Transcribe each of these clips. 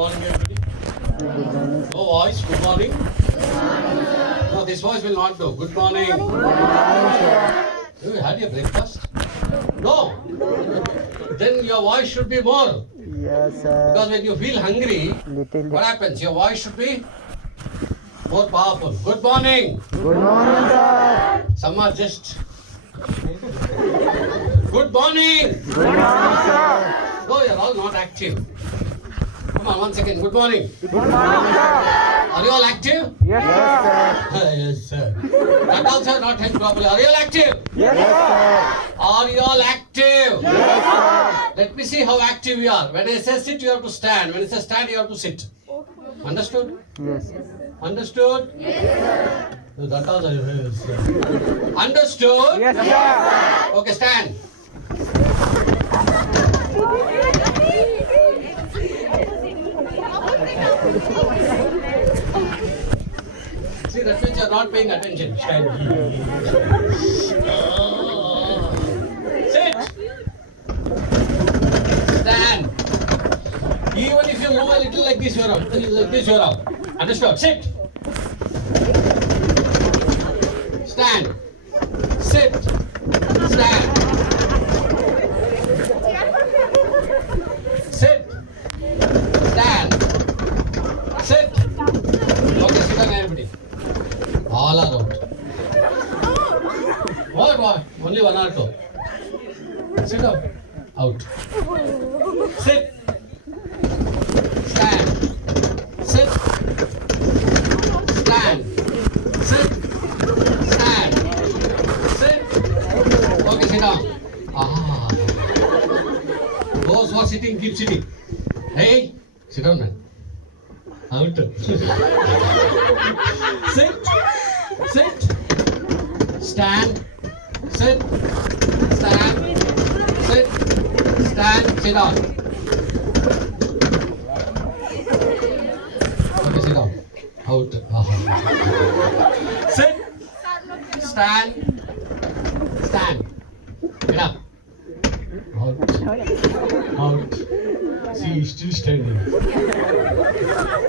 morning, everybody. No voice. Good morning. No, this voice will not do. Good morning. You had your breakfast? No. Then your voice should be more. Yes, sir. Because when you feel hungry, what happens? Your voice should be more powerful. Good morning. Good morning, sir. Some are just. Good morning. Good morning, sir. No, you're all not active. Come on, one second. Good morning. Good morning, sir. Are you all active? Yes, sir. Yes, sir. That also not helped properly. Are you all active? Yes, sir. Are you all active? Yes, sir. Let me see how active you are. When I say sit, you have to stand. When I say stand, you have to sit. Understood? Yes. Understood? Yes. That also, yes, sir. Understood? Yes, sir. Okay, stand. See, that means you're not paying attention. Stand. Sit. Stand. Even if you move a little like this, you're out. Like this, you're out. Understood? Sit. Stand. Sit. Stand. Sit. Stand. Sit. Okay, sit down, everybody. All are out. What? Only one or two. Sit up. Out. Sit. Stand. Sit. Stand. Sit. Stand. Sit. Okay, sit down. Those who are sitting, keep sitting. Hey, sit down, man. Out. Sit. Sit. Stand. Sit. Stand. Sit. Stand. Sit down. Okay, sit down. Out. Sit. Stand. Stand. Get up. Out. Out. See, he's still standing.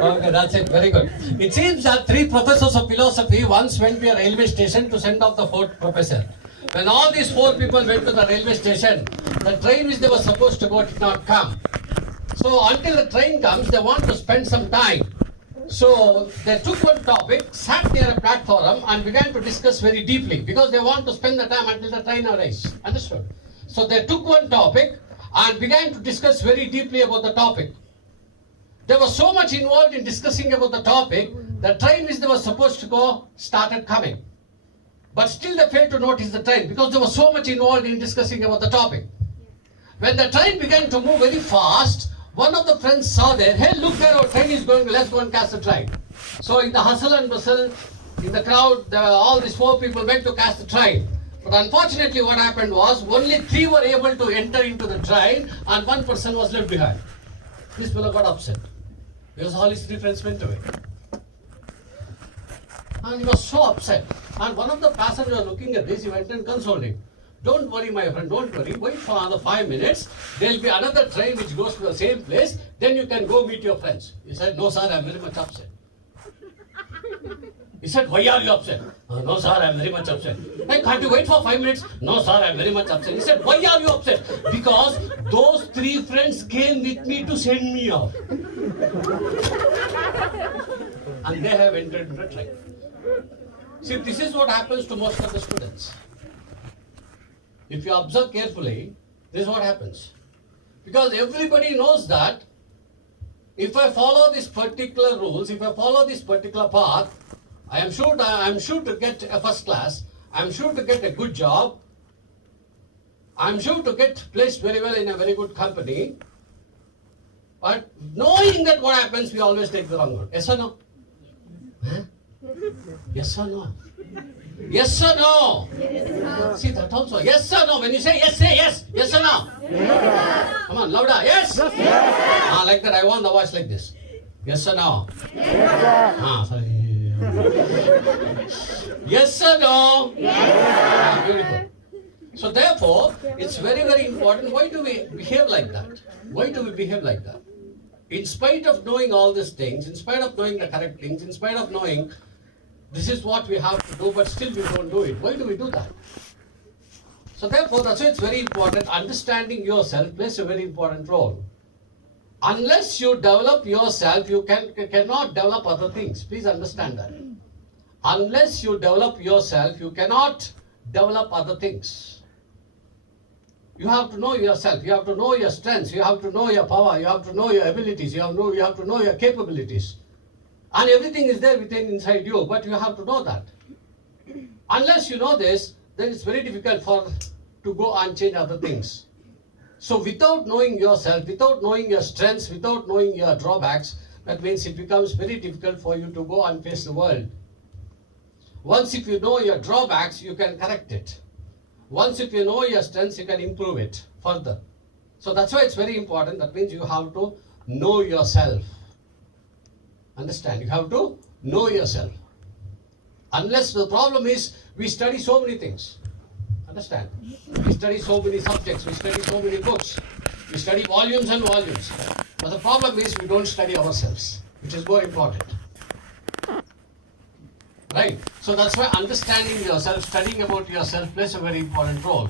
Okay, that's it. Very good. It seems that 3 professors of philosophy once went to a railway station to send off the 4th professor. When all these 4 people went to the railway station, the train which they were supposed to go did not come. So until the train comes, they want to spend some time. So they took one topic, sat near a platform and began to discuss very deeply because they want to spend the time until the train arrives. Understood? So they took one topic and began to discuss very deeply about the topic. They were so much involved in discussing about the topic, the train which they were supposed to go started coming. But still they failed to notice the train because they were so much involved in discussing about the topic. When the train began to move very fast, one of the friends saw there, hey, look where our train is going, let's go and catch the train. So in the hustle and bustle, in the crowd, all these 4 people went to catch the train. But unfortunately what happened was, only 3 were able to enter into the train and 1 person was left behind. This fellow got upset because all his 3 friends went away. And he was so upset. And one of the passengers looking at this, he went and consoled him. Don't worry, my friend, don't worry. Wait for another 5 minutes. There will be another train which goes to the same place. Then you can go meet your friends. He said, no, sir, I am very much upset. He said, why are you upset? No, sir, I am very much upset. Hey, can't you wait for 5 minutes? No, sir, I am very much upset. He said, why are you upset? Because those 3 friends came with me to send me off. And they have entered into the train. See, this is what happens to most of the students. If you observe carefully, this is what happens. Because everybody knows that if I follow these particular rules, if I follow this particular path, I am sure to get a first class, I am sure to get a good job, I am sure to get placed very well in a very good company. But knowing that what happens, we always take the wrong road. Yes or no? Huh? Yes or no? Yes or no? Yes. See that also. Yes or no? When you say yes, say yes. Yes or no? Yes. Come on, louder. Yes. Yes. Like that. I want the voice like this. Yes or no? Yes. Sorry. Yes or no? Yes. Beautiful. So therefore, it's very, very important. Why do we behave like that? Why do we behave like that? in spite of knowing all these things, in spite of knowing the correct things, in spite of knowing this is what we have to do, but still we don't do it. Why do we do that? So therefore, that's why it's very important. Understanding yourself plays a very important role. Unless you develop yourself, you cannot develop other things. Please understand that. Unless you develop yourself, you cannot develop other things. You have to know yourself. You have to know your strengths. You have to know your power. You have to know your abilities. You have to know your capabilities. And everything is there within inside you, but you have to know that. Unless you know this, then it's very difficult to go and change other things. So without knowing yourself, without knowing your strengths, without knowing your drawbacks, that means it becomes very difficult for you to go and face the world. Once if you know your drawbacks, you can correct it. Once if you know your strengths, you can improve it further. So that's why it's very important. That means you have to know yourself. Understand? You have to know yourself. Unless the problem is, we study so many things. Understand? We study so many subjects, we study so many books, we study volumes and volumes. But the problem is we don't study ourselves, which is more important. Right? So that's why understanding yourself, studying about yourself plays a very important role.